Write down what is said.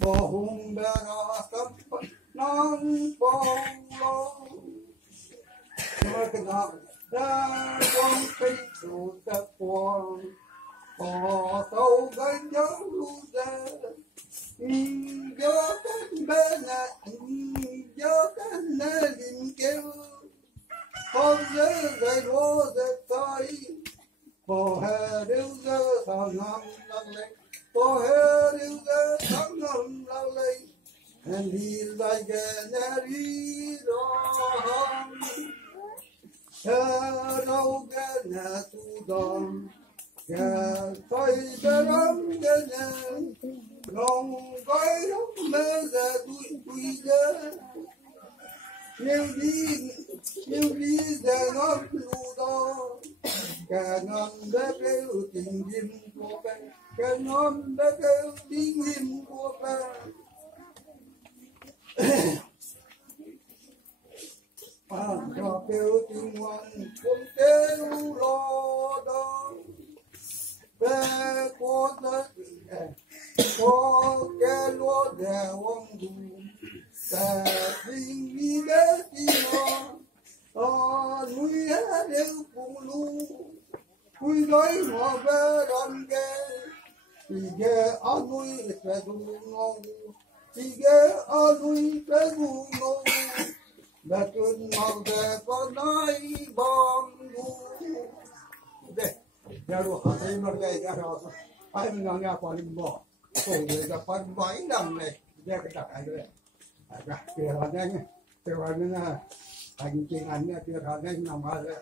bò hùng bè nó sắp non bông lô mà cái ngọc ra quăng cây chủ tập quang bò sâu cái nhớ lu ra gió cái bên này gió cái nơi liền kêu con nhớ về lúa về tay bò hè điêu dơ thằng ngầm lăng lên bò hè điêu dơ thằng ngầm lăng lên and he like an ari rom đâu cái nhà tu đòn nhà tôi đã lắm cái nhà lòng cái lúc mơ ra tôi ra nếu đi ra ngóc lù đó cả ngọn đất kêu tình duyên của bạn cả ngọn đất kêu tình duyên của bạn cho kêu tình ngoan cũng kêu lo đó về có đất có cái lúa để ông đủ ta tình đi đến đi nó nuôi hết đều cùng lu nuôi nói mà về đón cái thì cái ăn nuôi phải đủ ngon thì cái ăn nuôi phải đủ ngon đã tuân mong về con nói bom đủ đây nhà đồ họ thấy nó đây nhà đồ ai mình ngang qua đi bỏ cùng người ta phân bãi nằm này ra cái đặc ai đây kia họ đây kia họ đây hành trình anh kia họ đây nằm ở đây